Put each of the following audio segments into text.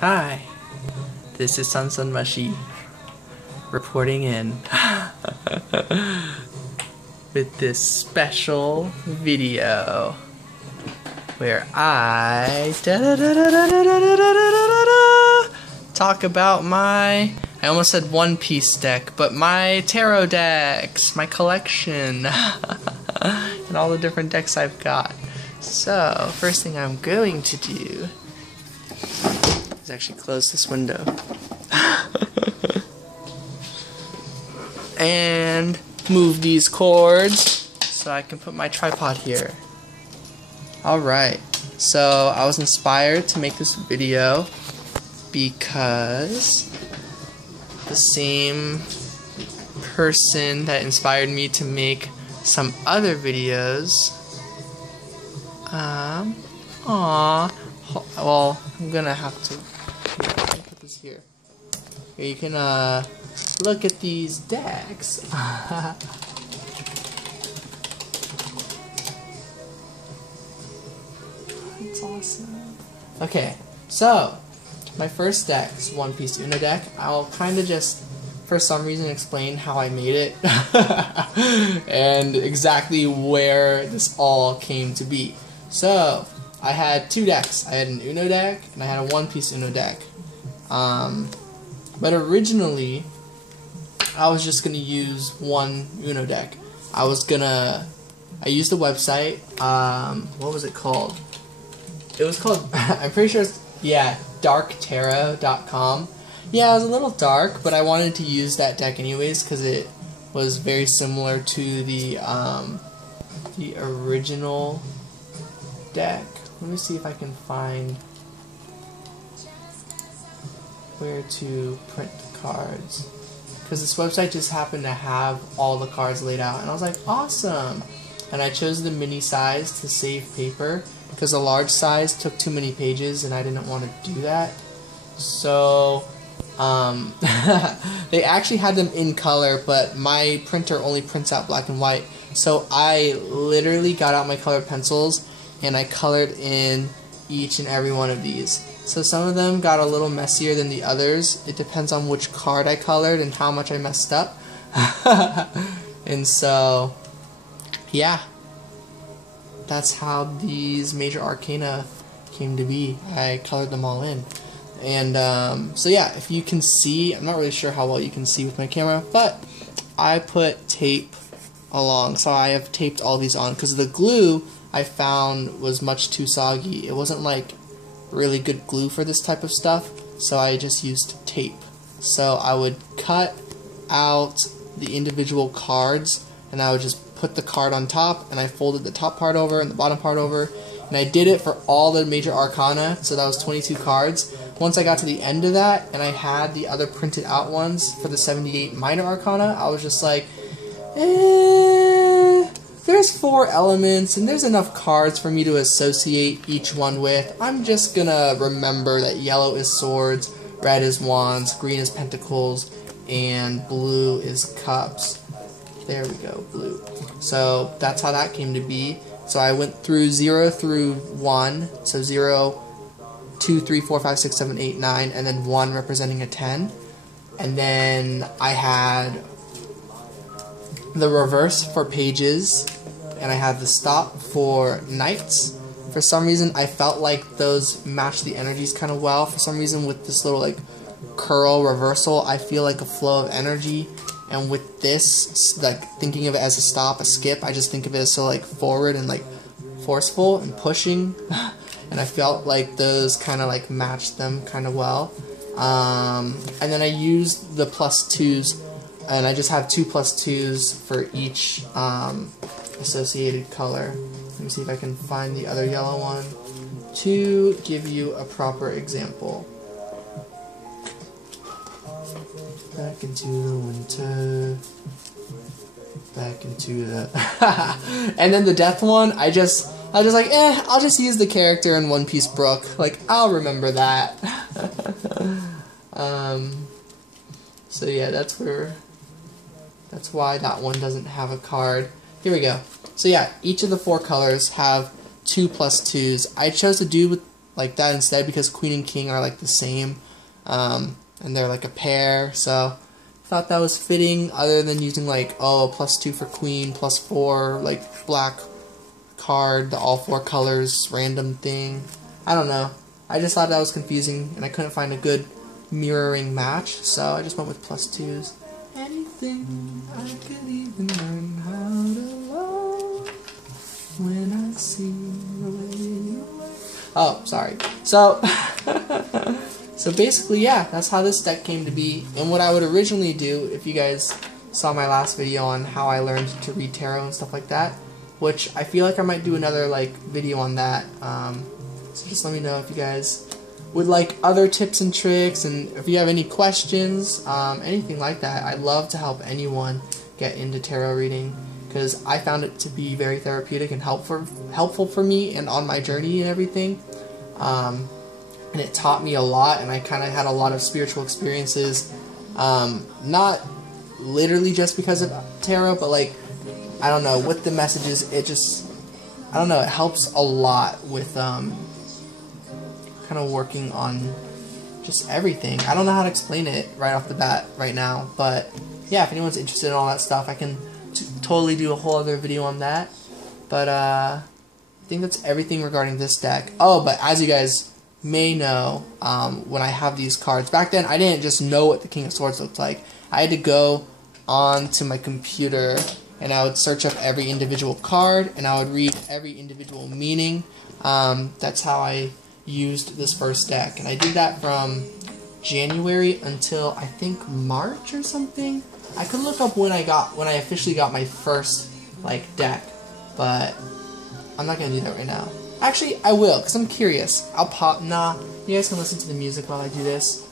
Hi, this is Hanson-Roberts reporting in with this special video where I talk about my, I almost said One Piece deck, but my tarot decks, my collection, and all the different decks I've got. So, first thing I'm going to do is actually close this window. And move these cords so I can put my tripod here. Alright, so I was inspired to make this video because the same person that inspired me to make some other videos, well, I'm gonna have to put this here. Here you can look at these decks. That's awesome. Okay, so my first deck is One Piece Uno deck. I'll kind of just, for some reason, explain how I made it and exactly where this all came to be. So I had two decks. I had an Uno deck and I had a One Piece Uno deck. But originally, I was just gonna use one Uno deck. I used the website. What was it called? It was called, I'm pretty sure it's, darktarot.com. Yeah, it was a little dark, but I wanted to use that deck anyways because it was very similar to the original deck. Let me see if I can find where to print the cards, because this website just happened to have all the cards laid out, and I was like, awesome. And I chose the mini size to save paper because the large size took too many pages and I didn't want to do that. So they actually had them in color, but my printer only prints out black and white. So I literally got out my colored pencils and I colored in each and every one of these. So some of them got a little messier than the others. It depends on which card I colored and how much I messed up. And so, yeah, that's how these major arcana came to be. I colored them all in. And so yeah, if you can see, I'm not really sure how well you can see with my camera, but I put tape along. So I have taped all these on because the glue I found was much too soggy. It wasn't like really good glue for this type of stuff, so I just used tape. So I would cut out the individual cards and I would just put the card on top, and I folded the top part over and the bottom part over, and I did it for all the major arcana, so that was 22 cards. Once I got to the end of that and I had the other printed out ones for the 78 minor arcana, I was just like, there's 4 elements and there's enough cards for me to associate each one with. I'm just gonna remember that yellow is swords, red is wands, green is pentacles, and blue is cups. There we go, blue. So that's how that came to be. So I went through 0 through 1, so 0, 2, 3, 4, 5, 6, 7, 8, 9, and then 1 representing a 10. And then I had the reverse for pages, and I had the stop for knights. For some reason, I felt like those matched the energies kind of well. For some reason, with this little like curl reversal, I feel like a flow of energy. And with this, like thinking of it as a stop, a skip, I just think of it as so like forward and like forceful and pushing. And I felt like those kind of like matched them kind of well. And then I used the +2s, and I just have 2 +2s for each associated color. Let me see if I can find the other yellow one to give you a proper example. Back into the winter, back into the and then the death one, I just like, I'll just use the character in One Piece Brook, like I'll remember that. So yeah, that's why that one doesn't have a card. Here we go. So yeah, each of the 4 colors have 2 +2s. I chose to do with like that instead because queen and king are like the same, and they're like a pair, so I thought that was fitting other than using like, oh, +2 for queen, +4, like black card, all 4 colors, random thing. I don't know. I just thought that was confusing and I couldn't find a good mirroring match, so I just went with +2s. Anything I could even learn how to love when I see the way you are. Oh, sorry. So, so basically, yeah, that's how this deck came to be. And what I would originally do, if you guys saw my last video on how I learned to read tarot and stuff like that, which I feel like I might do another like video on that. So just let me know if you guys would like other tips and tricks, and if you have any questions, anything like that. I'd love to help anyone get into tarot reading, because I found it to be very therapeutic and helpful for me and on my journey and everything. And it taught me a lot, and I kind of had a lot of spiritual experiences, not literally just because of tarot, but like, I don't know, with the messages, it just, I don't know, it helps a lot with kind of working on just everything. I don't know how to explain it right off the bat right now, but yeah, if anyone's interested in all that stuff, I can totally do a whole other video on that. But I think that's everything regarding this deck. Oh, but as you guys may know, when I have these cards, back then I didn't just know what the King of Swords looked like. I had to go onto my computer and I would search up every individual card and I would read every individual meaning. That's how I used this first deck, and I did that from January until I think March or something. I could look up when I officially got my first like deck, but I'm not gonna do that right now. Actually, I will, because I'm curious. I'll pop. Nah, you guys can listen to the music while I do this.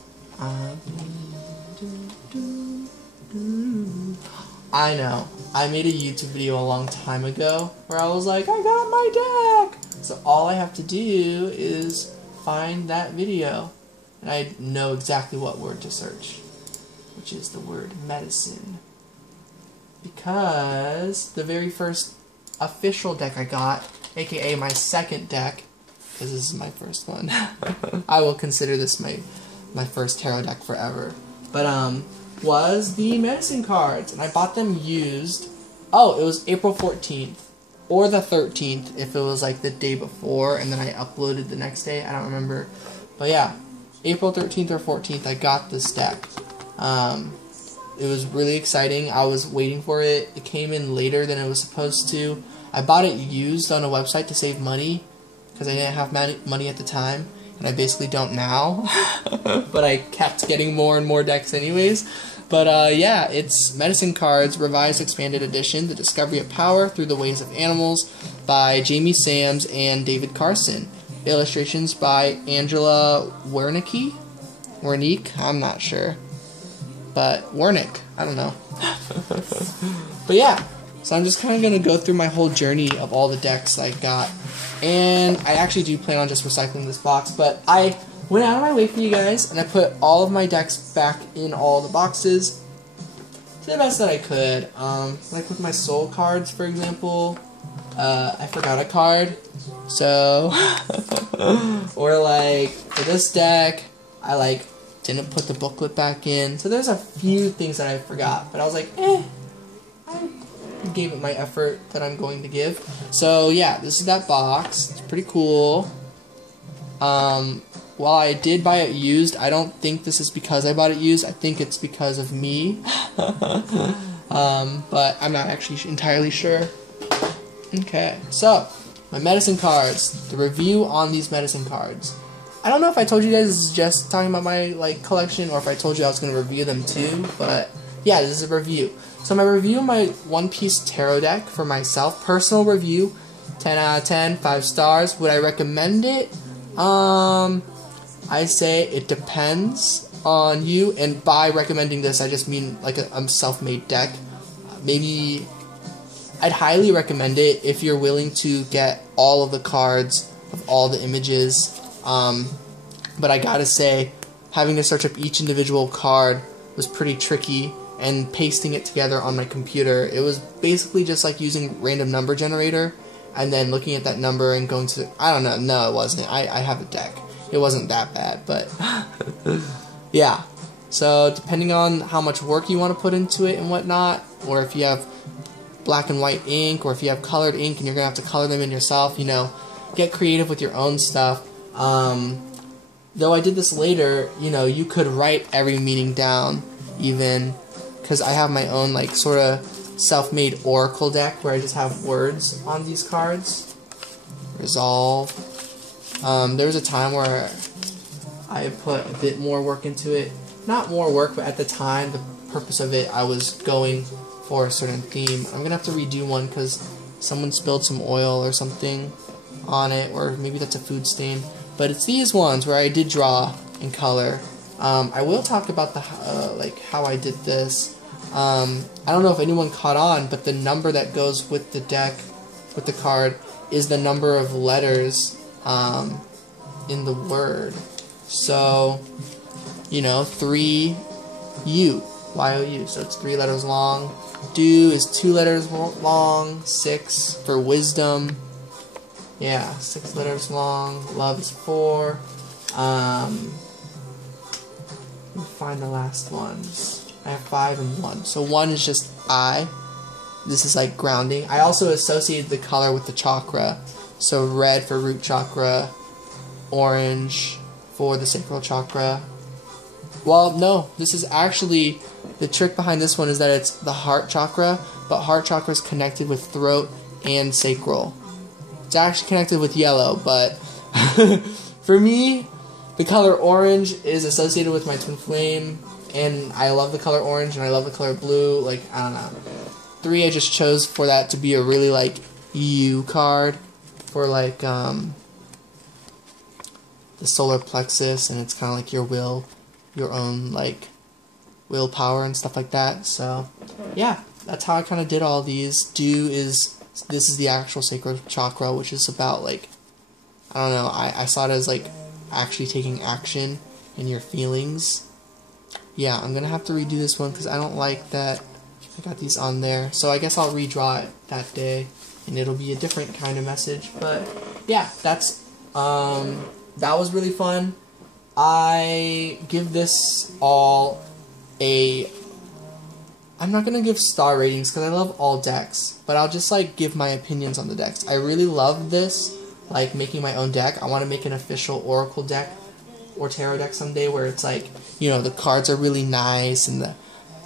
I know. I made a YouTube video a long time ago where I was like, I got my deck! So all I have to do is find that video, and I know exactly what word to search, which is the word medicine. Because the very first official deck I got, aka my second deck, because this is my first one, I will consider this my first tarot deck forever, but was the medicine cards, and I bought them used. Oh, it was April 14th. Or the 13th, if it was like the day before, and then I uploaded the next day. I don't remember. But yeah, April 13th or 14th, I got this deck. It was really exciting. I was waiting for it. It came in later than it was supposed to. I bought it used on a website to save money, because I didn't have money at the time, and I basically don't now. But I kept getting more and more decks anyways. But yeah, it's Medicine Cards, Revised Expanded Edition, The Discovery of Power Through the Ways of Animals by Jamie Sams and David Carson. Illustrations by Angela Wernicke? Wernicke? I'm not sure. But Wernicke, I don't know. But yeah, so I'm just kind of going to go through my whole journey of all the decks I got. And I actually do plan on just recycling this box, but I went out of my way for you guys, and I put all of my decks back in all the boxes to the best that I could. Like with my soul cards, for example, I forgot a card, so, or like for this deck, I like didn't put the booklet back in, so there's a few things that I forgot, but I was like, I gave it my effort that I'm going to give. So yeah, this is that box. It's pretty cool. While I did buy it used, I don't think this is because I bought it used. I think it's because of me. But I'm not actually entirely sure. Okay, so my medicine cards. The review on these medicine cards. I don't know if I told you guys this is just talking about my like collection, or if I told you I was going to review them too. But yeah, this is a review. So my review of my One Piece Tarot deck for myself, personal review, 10 out of 10, 5 stars. Would I recommend it? I say it depends on you, and by recommending this, I just mean like a self-made deck. Maybe I'd highly recommend it if you're willing to get all of the cards of all the images. But I gotta say, having to search up each individual card was pretty tricky, and pasting it together on my computer, it was basically just like using random number generator. and then looking at that number and going to, I don't know, no it wasn't, I have a deck. It wasn't that bad, but yeah. So depending on how much work you want to put into it and whatnot, or if you have black and white ink, or if you have colored ink and you're going to have to color them in yourself, you know, get creative with your own stuff. Though I did this later, you know, you could write every meaning down, even, because I have my own, like, sort of self-made oracle deck where I just have words on these cards. Resolve. There was a time where I put a bit more work into it. Not more work, but at the time, the purpose of it, I was going for a certain theme. I'm going to have to redo one because someone spilled some oil or something on it, or maybe that's a food stain. But it's these ones where I did draw in color. I will talk about the like how I did this. I don't know if anyone caught on, but the number that goes with the deck, with the card, is the number of letters in the word. So, you know, 3 U, Y-O-U, so it's 3 letters long. Do is 2 letters long. 6 for wisdom. Yeah, 6 letters long. Love is 4. Let me find the last ones. I have 5 and 1. So 1 is just I. This is like grounding. I also associated the color with the chakra. So red for root chakra, orange for the sacral chakra. Well, no, this is actually, the trick behind this one is that it's the heart chakra, but heart chakra is connected with throat and sacral. It's actually connected with yellow, but for me, the color orange is associated with my twin flame, and I love the color orange, and I love the color blue. Like, I don't know. 3 I just chose for that to be a really, like, U card for, like, the solar plexus, and it's kind of like your will, your own, like, willpower and stuff like that. So, yeah, that's how I kind of did all these. Do is, this is the actual sacral chakra, which is about, like, I don't know, I saw it as, like, actually taking action in your feelings. Yeah, I'm going to have to redo this one because I don't like that I got these on there. So I guess I'll redraw it that day, and it'll be a different kind of message. But, yeah, that's, that was really fun. I give this all a, I'm not going to give star ratings because I love all decks, but I'll just, like, give my opinions on the decks. I really love this, like, making my own deck. I want to make an official oracle deck or tarot deck someday where it's, like, you know, the cards are really nice and the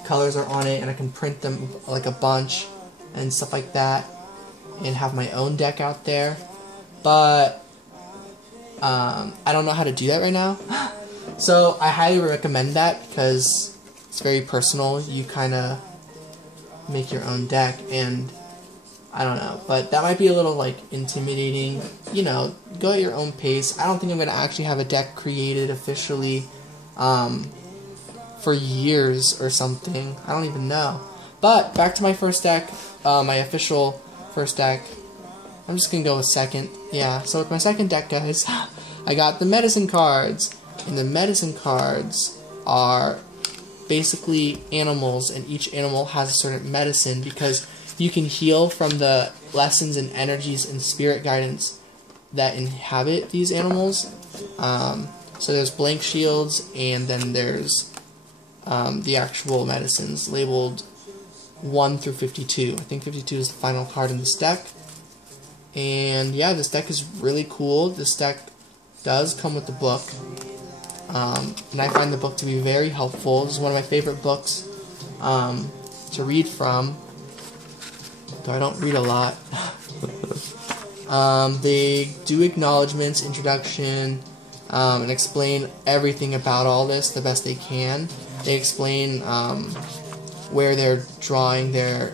colors are on it and I can print them, like, a bunch and stuff like that and have my own deck out there. But I don't know how to do that right now. So I highly recommend that because it's very personal. You kind of make your own deck, and I don't know, but that might be a little, like, intimidating. You know, go at your own pace. I don't think I'm going to actually have a deck created officially for years or something. I don't even know. But back to my first deck, my official first deck. I'm just going to go with second. Yeah, so with my second deck, guys, I got the medicine cards. And the medicine cards are basically animals, and each animal has a certain medicine because you can heal from the lessons and energies and spirit guidance that inhabit these animals. So there's blank shields, and then there's the actual medicines labeled 1 through 52. I think 52 is the final card in this deck. And yeah, this deck is really cool. This deck does come with the book. And I find the book to be very helpful. This is one of my favorite books to read from, though I don't read a lot. They do acknowledgments, introduction, and explain everything about all this the best they can. They explain where they're drawing their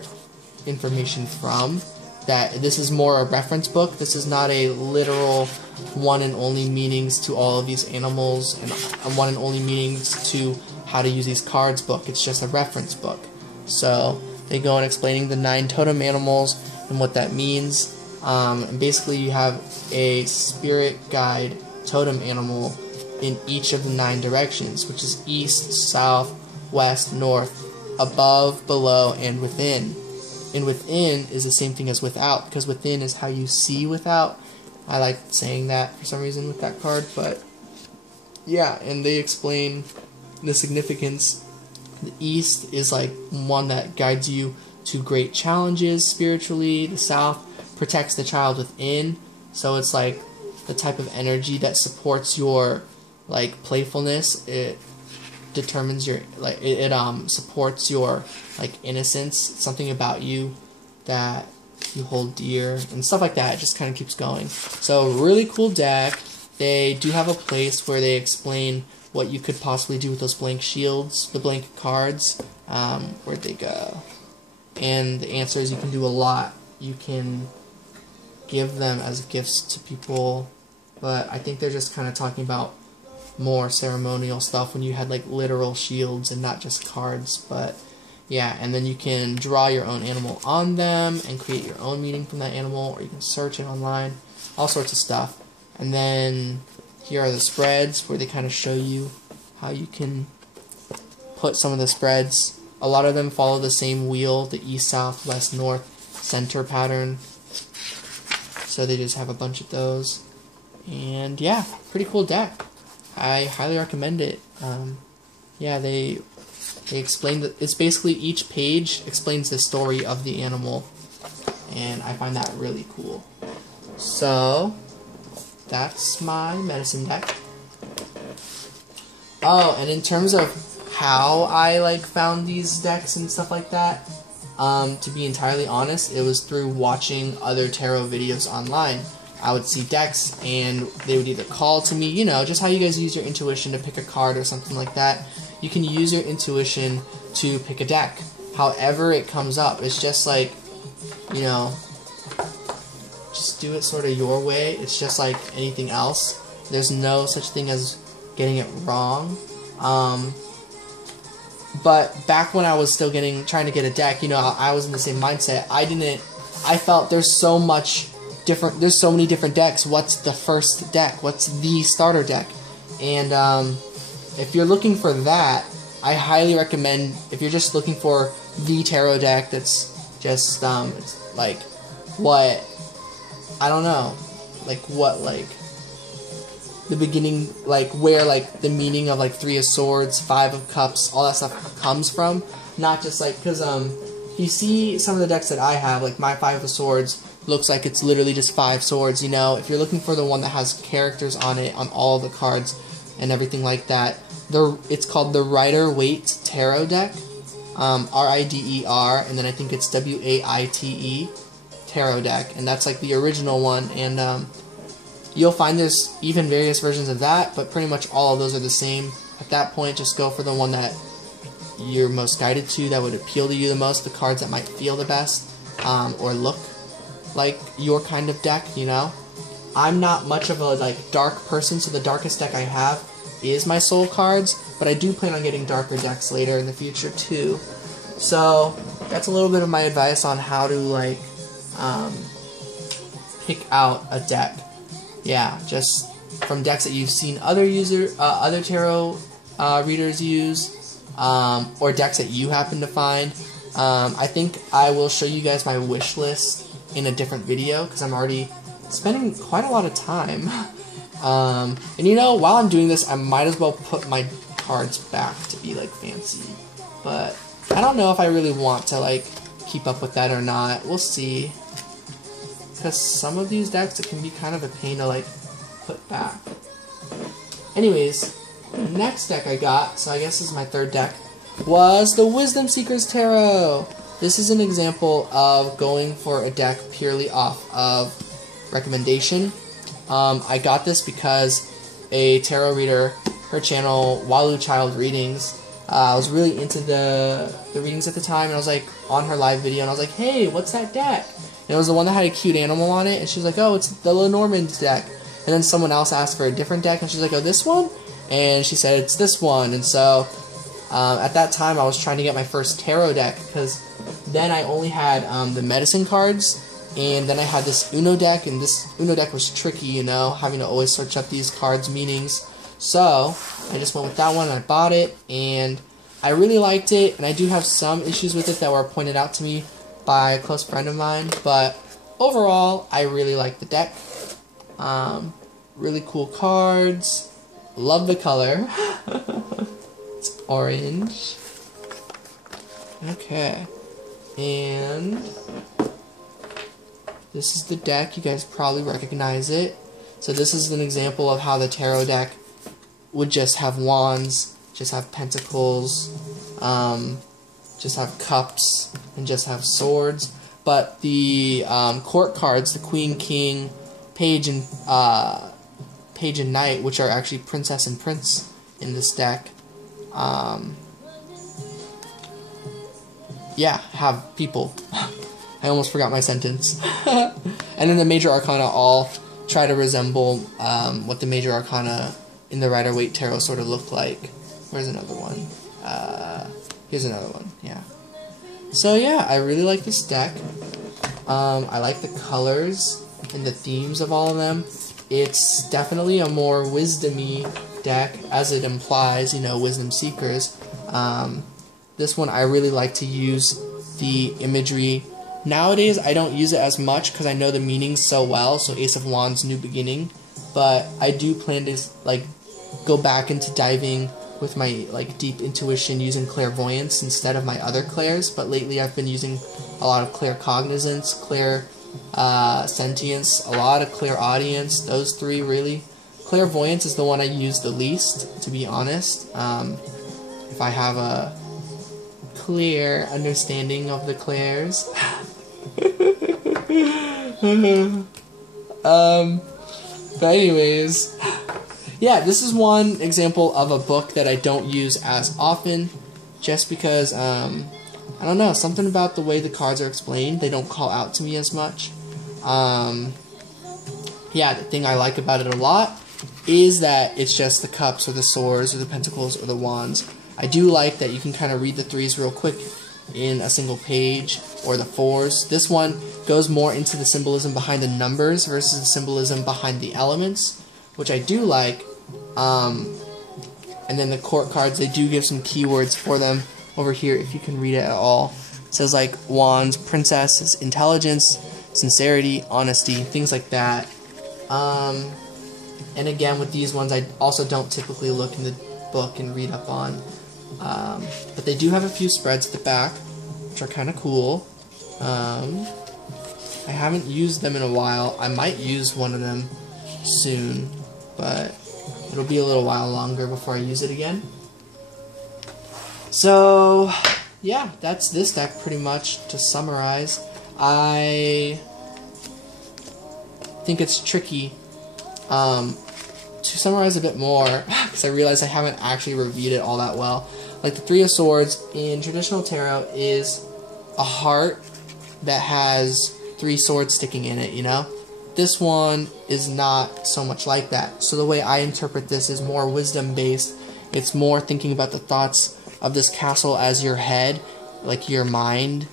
information from. That this is more a reference book. This is not a literal one and only meanings to all of these animals and one and only meanings to how to use these cards book. It's just a reference book. So they go on explaining the 9 totem animals and what that means. And basically you have a spirit guide totem animal in each of the 9 directions, which is east, south, west, north, above, below, and within. And within is the same thing as without, because within is how you see without. I like saying that for some reason with that card, but yeah, and they explain the significance. The East is like one that guides you to great challenges spiritually. The South protects the child within, so it's like the type of energy that supports your like playfulness. It determines your like it supports your like innocence, something about you that you hold dear and stuff like that. It just kind of keeps going. So really cool deck. They do have a place where they explain what you could possibly do with those blank shields, the blank cards. Where'd they go? And the answer is you can do a lot. You can give them as gifts to people, but I think they're just kind of talking about more ceremonial stuff when you had like literal shields and not just cards. But yeah, and then you can draw your own animal on them and create your own meaning from that animal, or you can search it online, all sorts of stuff. And then here are the spreads where they kind of show you how you can put some of the spreads. A lot of them follow the same wheel, the east, south, west, north, center pattern. So they just have a bunch of those. And yeah, pretty cool deck. I highly recommend it. Yeah, they explain that it's basically each page explains the story of the animal, and I find that really cool. So that's my medicine deck. Oh, and in terms of how I like found these decks and stuff like that, to be entirely honest, it was through watching other tarot videos online. I would see decks and they would either call to me, you know, just how you guys use your intuition to pick a card or something like that. You can use your intuition to pick a deck, however it comes up. It's just like, you know, just do it sort of your way. It's just like anything else. There's no such thing as getting it wrong. But back when I was still trying to get a deck, you know, I was in the same mindset. I felt there's so many different decks. What's the first deck? What's the starter deck? And if you're looking for that, I highly recommend, if you're just looking for the tarot deck that's just it's like what, I don't know, like what, like the beginning, like where like the meaning of like 3 of Swords, 5 of Cups, all that stuff comes from. Not just like, because you see some of the decks that I have, like my 5 of Swords looks like it's literally just 5 swords, you know. If you're looking for the one that has characters on it, on all the cards and everything like that, it's called the Rider-Waite Tarot deck, R-I-D-E-R, and then I think it's W-A-I-T-E Tarot deck, and that's like the original one. And you'll find there's even various versions of that, but pretty much all of those are the same. At that point, just go for the one that you're most guided to, that would appeal to you the most, the cards that might feel the best, or look like your kind of deck, you know. I'm not much of a like dark person, so the darkest deck I have is my soul cards, but I do plan on getting darker decks later in the future too. So that's a little bit of my advice on how to like pick out a deck. Yeah, just from decks that you've seen other tarot readers use, or decks that you happen to find. I think I will show you guys my wish list in a different video, because I'm already spending quite a lot of time. And you know, while I'm doing this, I might as well put my cards back to be like fancy. But I don't know if I really want to like keep up with that or not. We'll see. Because some of these decks, it can be kind of a pain to like put back. Anyways, the next deck I got, so I guess this is my third deck, was the Wisdom Seekers Tarot. This is an example of going for a deck purely off of recommendation. I got this because a tarot reader, her channel, Walu Child Readings, I was really into the readings at the time, and I was like on her live video, and I was like, hey, what's that deck? And it was the one that had a cute animal on it, and she was like, oh, it's the Lenormand deck. And then someone else asked for a different deck, and she's like, oh, this one? And she said, it's this one. And so at that time, I was trying to get my first tarot deck, because then I only had the medicine cards, and then I had this Uno deck, and this Uno deck was tricky, you know, having to always search up these cards' meanings. So I just went with that one, and I bought it, and I really liked it, and I do have some issues with it that were pointed out to me by a close friend of mine, but overall, I really like the deck. Really cool cards. Love the color. It's orange. Okay. And this is the deck. You guys probably recognize it. So this is an example of how the tarot deck would just have wands, just have pentacles, just have cups, and just have swords. But the court cards, the queen, king, page, and knight, which are actually princess and prince in this deck, yeah, have people. I almost forgot my sentence. And then the major arcana all try to resemble what the major arcana in the Rider-Waite Tarot sort of look like. Where's another one? Here's another one, yeah. So yeah, I really like this deck. I like the colors and the themes of all of them. It's definitely a more wisdom-y deck, as it implies, you know, wisdom seekers. This one I really like to use the imagery. Nowadays I don't use it as much because I know the meanings so well, so Ace of Wands, New Beginning. But I do plan to like go back into diving with my like deep intuition using clairvoyance instead of my other clairs. But lately I've been using a lot of claircognizance, sentience, a lot of clairaudience, those three really. Clairvoyance is the one I use the least, to be honest. If I have a clear understanding of the clairs. But anyways, yeah, this is one example of a book that I don't use as often, just because, I don't know, something about the way the cards are explained, they don't call out to me as much. Yeah, the thing I like about it a lot is that it's just the cups or the swords or the pentacles or the wands. I do like that you can kind of read the threes real quick in a single page, or the fours. This one goes more into the symbolism behind the numbers versus the symbolism behind the elements, which I do like. And then the court cards, they do give some keywords for them over here if you can read it at all. It says like wands, princess is intelligence, sincerity, honesty, things like that. And again, with these ones, I also don't typically look in the book and read up on. But they do have a few spreads at the back, which are kind of cool. I haven't used them in a while. I might use one of them soon, but it'll be a little while longer before I use it again. So, yeah, that's this deck pretty much to summarize. I think it's tricky to summarize a bit more, because I realize I haven't actually reviewed it all that well. Like the Three of Swords in traditional tarot is a heart that has three swords sticking in it, you know? This one is not so much like that. So the way I interpret this is more wisdom-based. It's more thinking about the thoughts of this castle as your head, like your mind,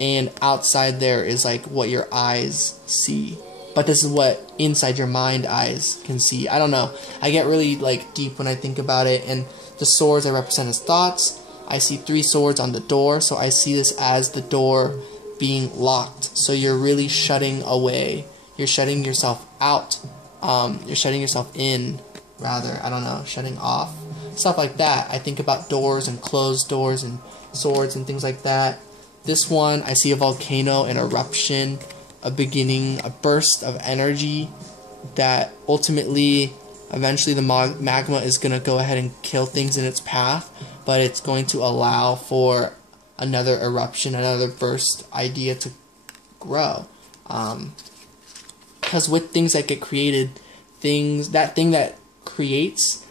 and outside there is like what your eyes see. But this is what inside your mind eyes can see. I don't know. I get really like deep when I think about it. And the swords I represent as thoughts. I see three swords on the door, so I see this as the door being locked. So you're really shutting away. You're shutting yourself out. You're shutting yourself in, rather. I don't know. Shutting off. Stuff like that. I think about doors and closed doors and swords and things like that. This one, I see a volcano, an eruption, a beginning, a burst of energy that ultimately, eventually the magma is going to go ahead and kill things in its path, but it's going to allow for another eruption, another burst idea to grow. Because with things that get created, that thing that creates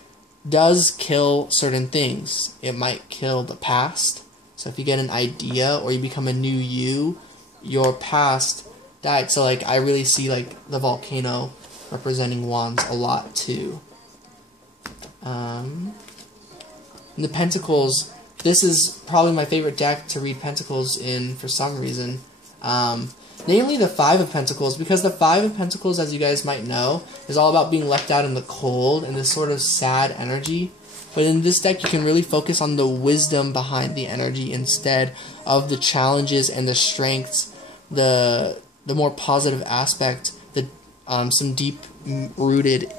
does kill certain things. It might kill the past. So if you get an idea or you become a new you, your past died. So like I really see like the volcano representing wands a lot too. And the pentacles, this is probably my favorite deck to read pentacles in for some reason. Namely the Five of Pentacles, because the Five of Pentacles, as you guys might know, is all about being left out in the cold and this sort of sad energy. But in this deck, you can really focus on the wisdom behind the energy instead of the challenges and the strengths, the more positive aspect, some deep-rooted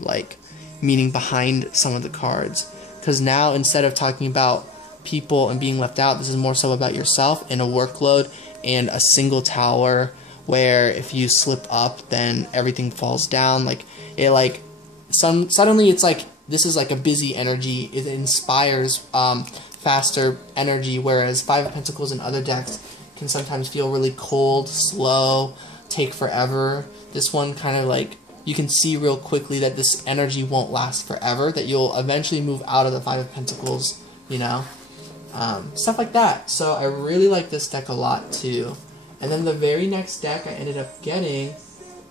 like meaning behind some of the cards. Because now, instead of talking about people and being left out, this is more so about yourself and a workload and a single tower where if you slip up, then everything falls down. Like it, like suddenly it's like this is like a busy energy. It inspires faster energy, whereas Five of Pentacles in other decks can sometimes feel really cold, slow, take forever. This one kind of like, you can see real quickly that this energy won't last forever, that you'll eventually move out of the Five of Pentacles, you know? Stuff like that. So I really like this deck a lot too. And then the very next deck I ended up getting,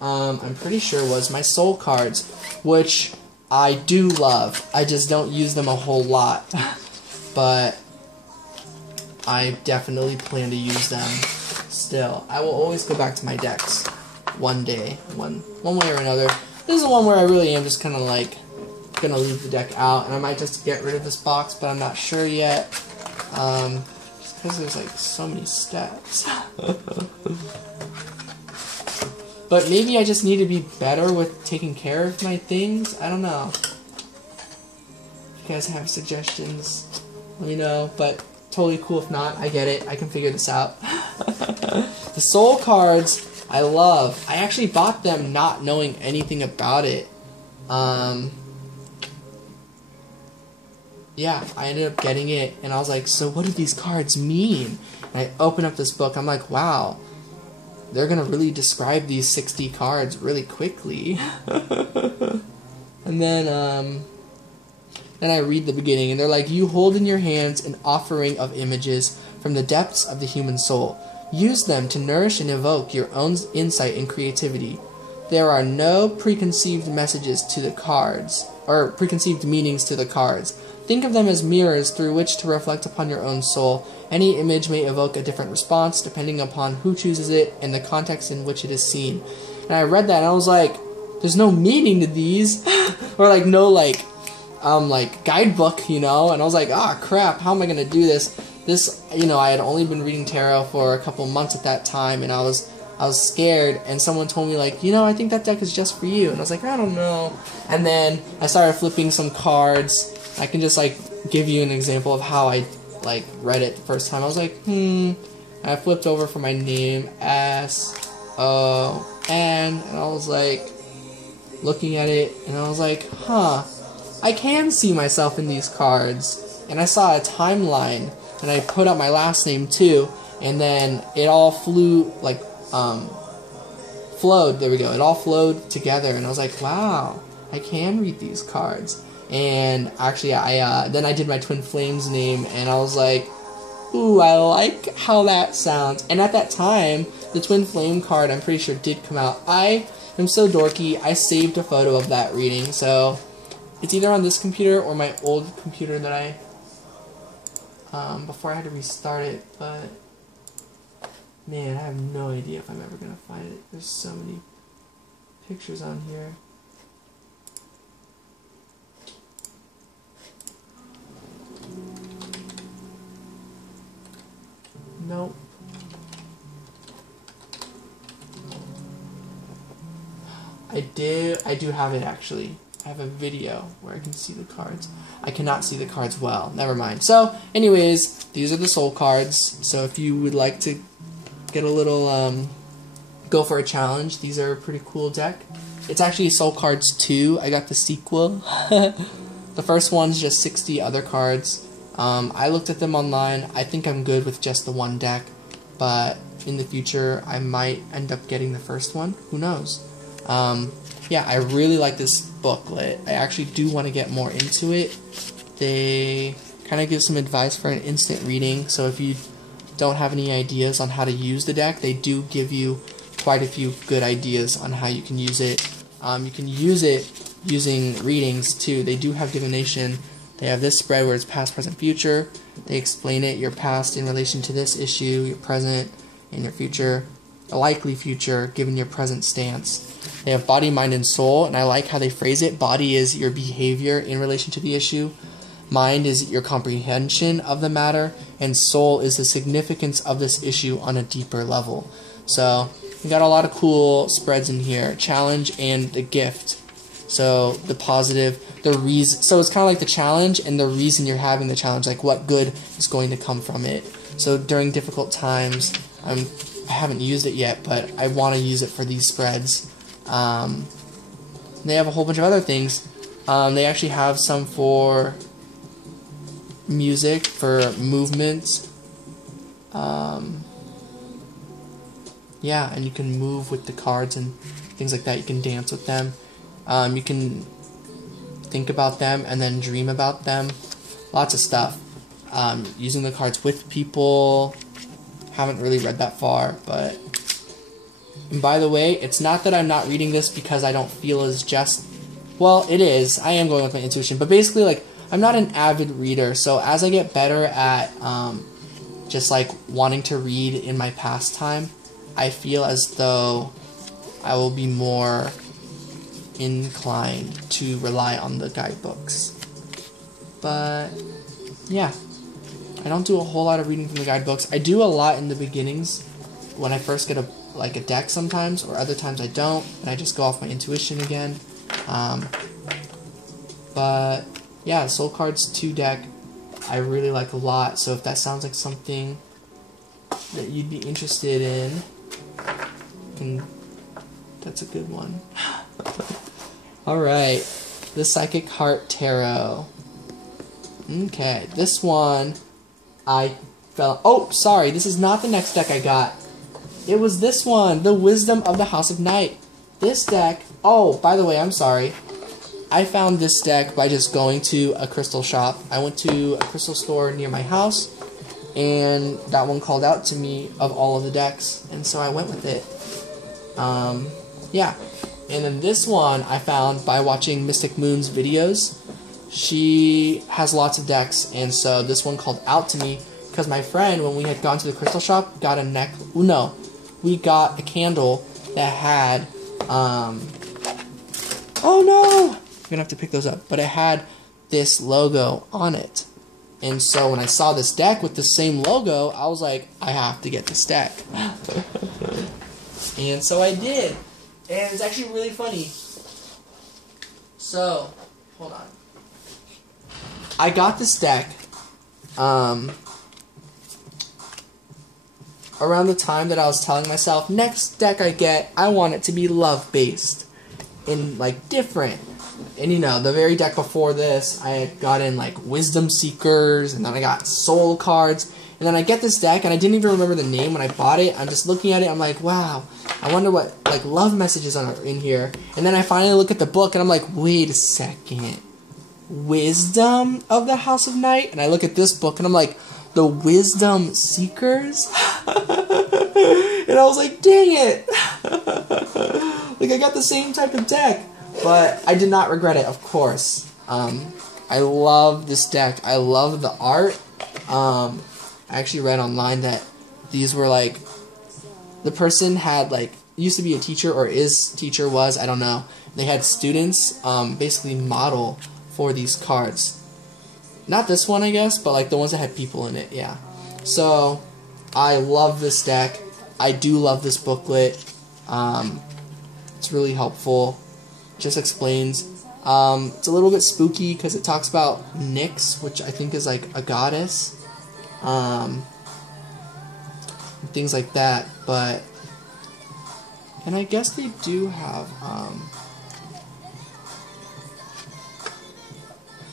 I'm pretty sure was my soul cards, which I do love. I just don't use them a whole lot. But I definitely plan to use them still. I will always go back to my decks one day, one way or another. This is one where I really am just kind of like gonna leave the deck out, and I might just get rid of this box, but I'm not sure yet. Just because there's like so many steps. But maybe I just need to be better with taking care of my things. I don't know. If you guys have suggestions, let me know. But totally cool if not. I get it. I can figure this out. The soul cards I love. I actually bought them not knowing anything about it. Yeah, I ended up getting it, and I was like, so what do these cards mean? And I opened up this book. I'm like, wow, they're going to really describe these 60 cards really quickly. And then I read the beginning, and they're like, you hold in your hands an offering of images from the depths of the human soul. Use them to nourish and evoke your own insight and creativity. There are no preconceived messages to the cards, or preconceived meanings to the cards. Think of them as mirrors through which to reflect upon your own soul. Any image may evoke a different response depending upon who chooses it and the context in which it is seen. And I read that and I was like, there's no meaning to these. Or like no like guidebook, you know? And I was like, ah, crap, how am I going to do this? This, you know, I had only been reading tarot for a couple months at that time, and I was scared, and someone told me, like, you know, I think that deck is just for you. And I was like, I don't know. And then I started flipping some cards. I can just, like, give you an example of how I, like, read it the first time. I was like, And I flipped over for my name, S-O-N, and I was, like, looking at it, and I was like, huh, I can see myself in these cards. And I saw a timeline, and I put up my last name, too, and then it all flowed, there we go, it all flowed together, and I was like, wow, I can read these cards. And actually, then I did my Twin Flames name, and I was like, ooh, I like how that sounds. And at that time, the Twin Flame card, I'm pretty sure, did come out. I am so dorky, I saved a photo of that reading, so it's either on this computer or my old computer that I, before I had to restart it, but man, I have no idea if I'm ever going to find it. There's so many pictures on here. Nope. I do have it actually. I have a video where I can see the cards. I cannot see the cards well. Never mind. So, anyways, these are the soul cards. So if you would like to get a little, go for a challenge, these are a pretty cool deck. It's actually Soul Cards 2. I got the sequel. The first one's just 60 other cards. I looked at them online. I think I'm good with just the one deck, but in the future I might end up getting the first one. Who knows? Yeah, I really like this booklet. I actually do want to get more into it. They kind of give some advice for an instant reading, so if you don't have any ideas on how to use the deck, they do give you quite a few good ideas on how you can use it. You can use it using readings too. They do have divination. They have this spread where it's past, present, future. They explain it, your past in relation to this issue, your present, and your future, a likely future given your present stance. They have body, mind, and soul, and I like how they phrase it. Body is your behavior in relation to the issue. Mind is your comprehension of the matter, and soul is the significance of this issue on a deeper level. So we got a lot of cool spreads in here. Challenge and the gift. So the positive, the reason. So it's kind of like the challenge and the reason you're having the challenge, like what good is going to come from it. So during difficult times, I haven't used it yet, but I want to use it for these spreads. They have a whole bunch of other things. They actually have some for music, for movement. Yeah, and you can move with the cards and things like that. You can dance with them. You can think about them and then dream about them. Lots of stuff. Using the cards with people. Haven't really read that far, but... And by the way, it's not that I'm not reading this because I don't feel as just... Well, it is. I am going with my intuition. But basically, like, I'm not an avid reader. So as I get better at just, like, wanting to read in my pastime, I feel as though I will be more inclined to rely on the guidebooks. But, yeah. I don't do a whole lot of reading from the guidebooks. I do a lot in the beginnings when I first get a deck sometimes, or other times I don't, and I just go off my intuition again. But yeah, Soul Cards 2 deck I really like a lot, so if that sounds like something that you'd be interested in, and that's a good one. Alright, the Psychic Heart Tarot. Okay, this one I fell... Oh, sorry, this is not the next deck I got. It was this one, the Wisdom of the House of Night. This deck... Oh, by the way, I'm sorry. I found this deck by just going to a crystal shop. I went to a crystal store near my house, and that one called out to me of all of the decks, and so I went with it. Yeah. And then this one I found by watching Mystic Moon's videos. She has lots of decks, and so this one called out to me because my friend, when we had gone to the crystal shop, got a we got a candle that had, oh no! I'm gonna have to pick those up. But it had this logo on it. And so when I saw this deck with the same logo, I was like, I have to get this deck. And so I did. And it's actually really funny. So, hold on. I got this deck around the time that I was telling myself, next deck I get, I want it to be love-based. And, like, different. And, you know, the very deck before this, I had gotten, like, Wisdom Seekers, and then I got Soul Cards. And then I get this deck, and I didn't even remember the name when I bought it. I'm just looking at it, I'm like, wow, I wonder what, like, love messages are in here. And then I finally look at the book, and I'm like, wait a second. Wisdom of the House of Night? And I look at this book, and I'm like, the Wisdom Seekers? And I was like, dang it! Like, I got the same type of deck. But I did not regret it, of course. I love this deck. I love the art. I actually read online that these were, like, the person had, like, used to be a teacher, or was, I don't know. They had students basically model for these cards. Not this one, I guess, but, like, the ones that had people in it, yeah. So, I love this deck. I do love this booklet. It's really helpful. Just explains. It's a little bit spooky because it talks about Nyx, which I think is, like, a goddess. Things like that, but... And I guess they do have,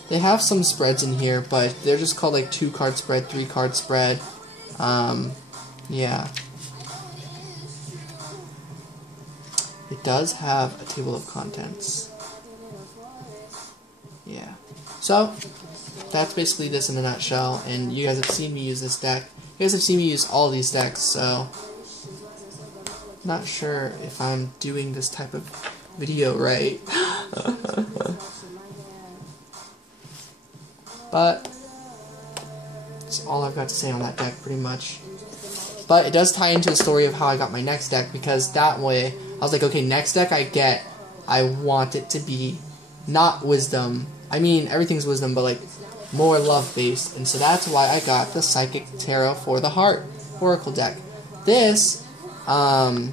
they have some spreads in here, but they're just called, like, 2-card spread, 3-card spread. Yeah. It does have a table of contents. Yeah. So, that's basically this in a nutshell, and you guys have seen me use this deck. You guys have seen me use all these decks, so... Not sure if I'm doing this type of video right. But that's all I've got to say on that deck, pretty much. But it does tie into the story of how I got my next deck, because that way, I was like, okay, next deck I get, I want it to be not wisdom. I mean, everything's wisdom, but, like, more love-based, and so that's why I got the Psychic Tarot for the Heart Oracle deck. This, either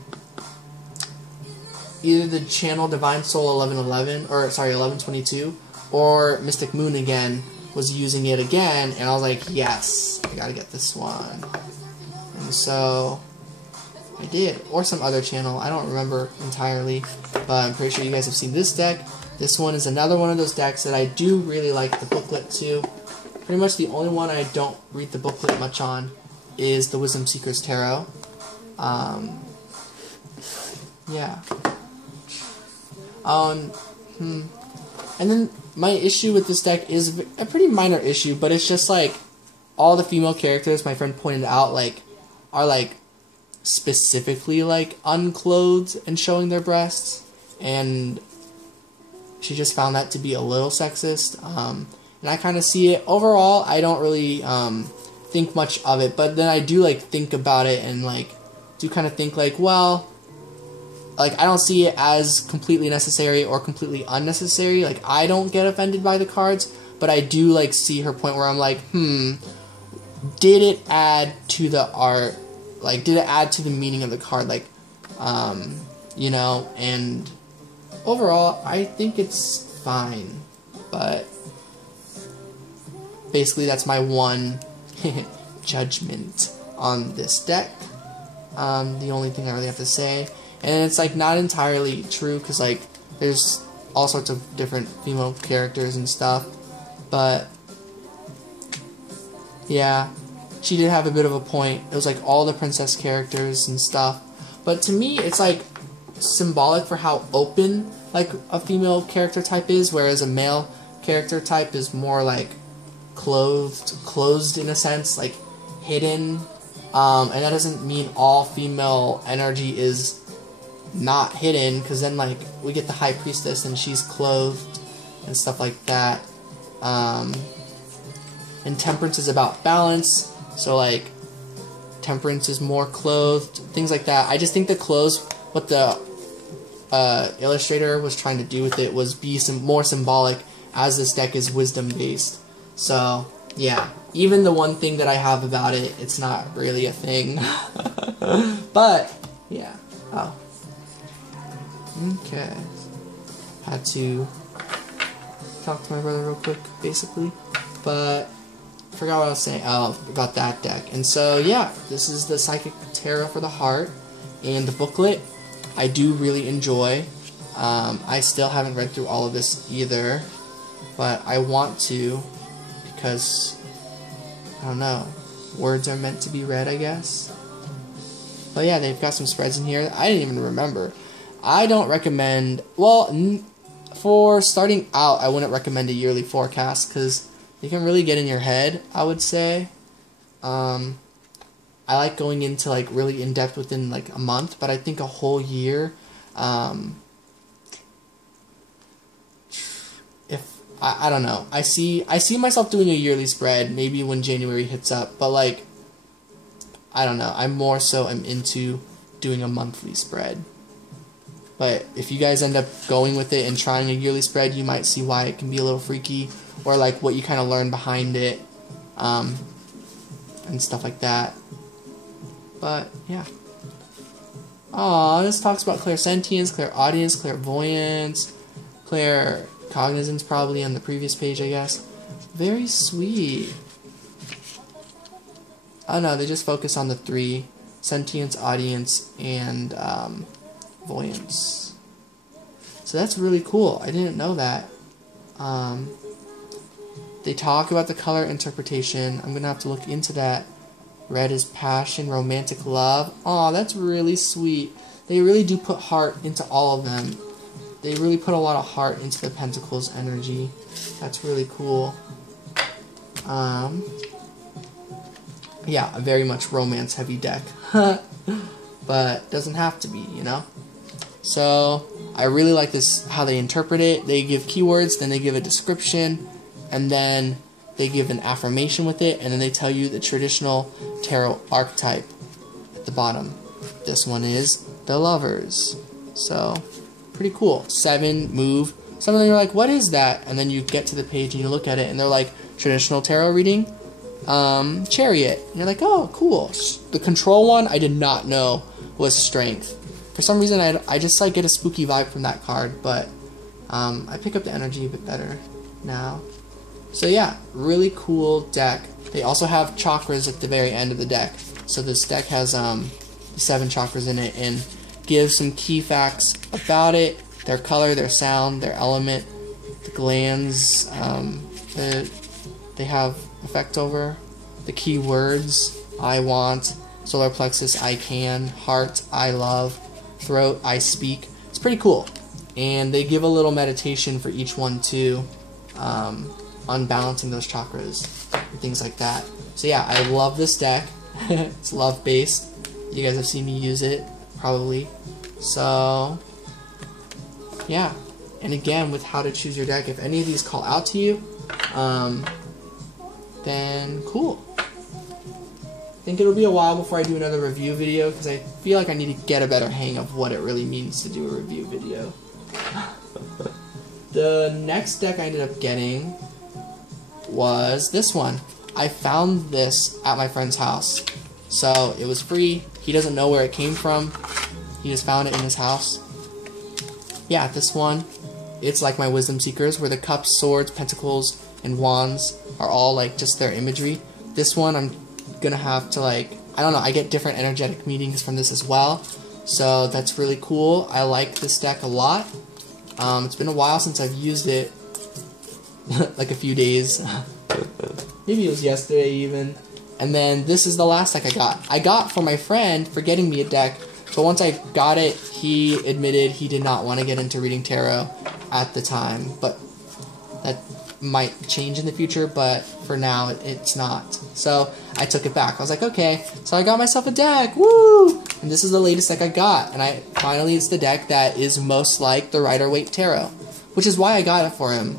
the channel Divine Soul 1111, or sorry, 1122, or Mystic Moon again was using it again, and I was like, yes, I gotta get this one. And so I did, or some other channel, I don't remember entirely, but I'm pretty sure you guys have seen this deck. This one is another one of those decks that I do really like the booklet too. Pretty much the only one I don't read the booklet much on is the Wisdom Seekers Tarot. Yeah. And then my issue with this deck is a pretty minor issue, but it's just like all the female characters my friend pointed out are like specifically like unclothed and showing their breasts, and she just found that to be a little sexist. And I kind of see it. Overall, I don't really think much of it, but then I do like think about it and like do kind of think like, well, like I don't see it as completely necessary or completely unnecessary. Like I don't get offended by the cards, but I do like see her point where I'm like, did it add to the art? Like, did it add to the meaning of the card? Like, you know, and overall, I think it's fine, but basically that's my one judgment on this deck. The only thing I really have to say, and it's like not entirely true because like there's all sorts of different female characters and stuff, but yeah, she did have a bit of a point. It was like all the princess characters and stuff, but to me it's like symbolic for how open like a female character type is, whereas a male character type is more like closed in a sense, like hidden, and that doesn't mean all female energy is not hidden, because then like we get the High Priestess and she's clothed and stuff like that. And Temperance is about balance, so like Temperance is more clothed, things like that. I just think the clothes, what the illustrator was trying to do with it was be more symbolic, as this deck is wisdom based. So yeah, even the one thing that I have about it, it's not really a thing. But yeah. Oh. Okay. Had to talk to my brother real quick, basically. But forgot what I was saying. Oh, about that deck. And so yeah, this is the Psychic Tarot for the Heart, and the booklet I do really enjoy. I still haven't read through all of this either, but I want to, because I don't know, words are meant to be read, I guess. But yeah, they've got some spreads in here. I didn't even remember. I don't recommend, well, for starting out, I wouldn't recommend a yearly forecast, because they can really get in your head, I would say. I like going into like really in depth within like a month, but I think a whole year, I don't know. I see myself doing a yearly spread maybe when January hits up, but like I don't know. I more so am into doing a monthly spread. But if you guys end up going with it and trying a yearly spread, you might see why it can be a little freaky, or like what you kind of learn behind it, and stuff like that. But yeah. Aw, this talks about clairsentience, clairaudience, clairvoyance, claircognizance probably on the previous page, I guess. Very sweet. Oh no, they just focus on the three: sentience, audience, and voyance. So that's really cool. I didn't know that. They talk about the color interpretation. I'm gonna have to look into that. Red is passion, romantic love. Aw, that's really sweet. They really do put heart into all of them. They really put a lot of heart into the Pentacles energy. That's really cool. Yeah, a very much romance heavy deck. But doesn't have to be, you know? So I really like this, how they interpret it. They give keywords, then they give a description, and then they give an affirmation with it, and then they tell you the traditional tarot archetype at the bottom. This one is the Lovers. So pretty cool. 7 move. Some of them are like, what is that? And then you get to the page and you look at it and they're like, traditional tarot reading, Chariot. And you're like, oh, cool. The control one, I did not know was Strength. For some reason, I just like get a spooky vibe from that card, but I pick up the energy a bit better now. So yeah, really cool deck. They also have chakras at the very end of the deck. So this deck has 7 chakras in it and gives some key facts about it, their color, their sound, their element, the glands that they have effect over, the key words, I want, solar plexus, I can, heart, I love, throat, I speak. It's pretty cool. And they give a little meditation for each one too, on balancing those chakras and things like that. So yeah, I love this deck. It's love based. You guys have seen me use it probably. So yeah, and again, with how to choose your deck, if any of these call out to you, then cool. I think it'll be a while before I do another review video because I feel like I need to get a better hang of what it really means to do a review video. The next deck I ended up getting was this one. I found this at my friend's house. So it was free. He doesn't know where it came from. He just found it in his house. Yeah, this one, it's like my Wisdom Seekers, where the cups, swords, pentacles, and wands are all like just their imagery. This one I'm gonna have to like, I don't know, I get different energetic meanings from this as well. So that's really cool. I like this deck a lot. It's been a while since I've used it. Like a few days. Maybe it was yesterday even. And then this is the last deck I got. I got for my friend for getting me a deck, but once I got it, he admitted he did not want to get into reading tarot at the time. But that might change in the future, but for now it's not. So I took it back. I was like, okay, so I got myself a deck, woo! And this is the latest deck I got, and finally it's the deck that is most like the Rider-Waite Tarot, which is why I got it for him.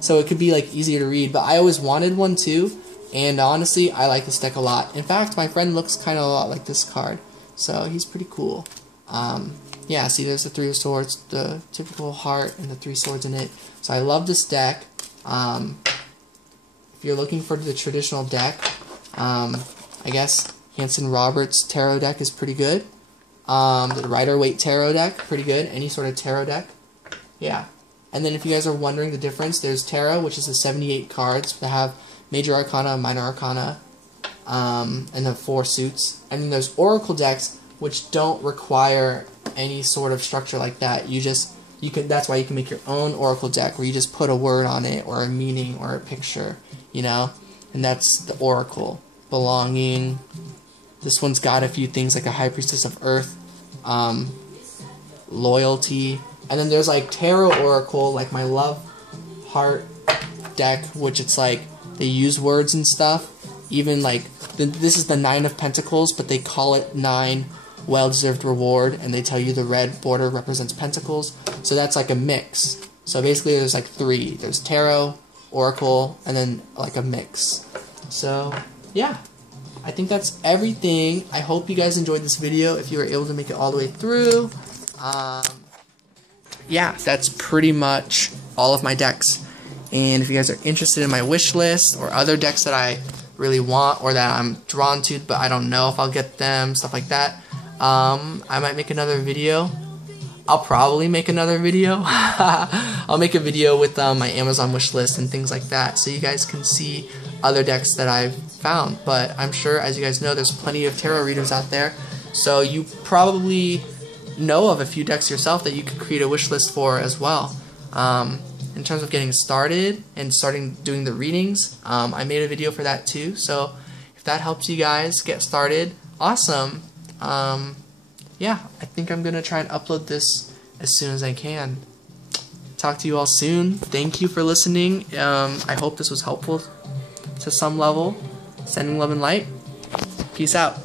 So it could be like easier to read, but I always wanted one too, and honestly, I like this deck a lot. In fact, my friend looks kind of a lot like this card, so he's pretty cool. Yeah, see there's the 3 of Swords, the typical heart, and the 3 swords in it. So I love this deck. If you're looking for the traditional deck, I guess Hanson-Roberts Tarot deck is pretty good. The Rider-Waite Tarot deck, pretty good. Any sort of tarot deck. Yeah. And then if you guys are wondering the difference, there's Tarot, which is the 78 cards that have Major Arcana, Minor Arcana, and the 4 suits. And then there's Oracle decks, which don't require any sort of structure like that. That's why you can make your own Oracle deck, where you just put a word on it, or a meaning, or a picture, you know? And that's the Oracle. Belonging. This one's got a few things like a High Priestess of Earth, loyalty. And then there's like Tarot Oracle, like my Love Heart deck, which it's like they use words and stuff. Even like this is the 9 of Pentacles, but they call it 9 well-deserved reward, and they tell you the red border represents Pentacles. So that's like a mix. So basically there's like 3. There's Tarot, Oracle, and then like a mix. So yeah, I think that's everything. I hope you guys enjoyed this video if you were able to make it all the way through. Yeah, that's pretty much all of my decks. And if you guys are interested in my wish list or other decks that I really want or that I'm drawn to but I don't know if I'll get them, stuff like that, I might make another video. I'll probably make another video. I'll make a video with my Amazon wish list and things like that, so you guys can see other decks that I've found. But I'm sure, as you guys know, there's plenty of tarot readers out there, so you probably know of a few decks yourself that you could create a wish list for as well. In terms of getting started and starting doing the readings, I made a video for that too, so if that helps you guys get started, awesome. Yeah, I think I'm gonna try and upload this as soon as I can. Talk to you all soon. Thank you for listening. I hope this was helpful to some level. Sending love and light. Peace out.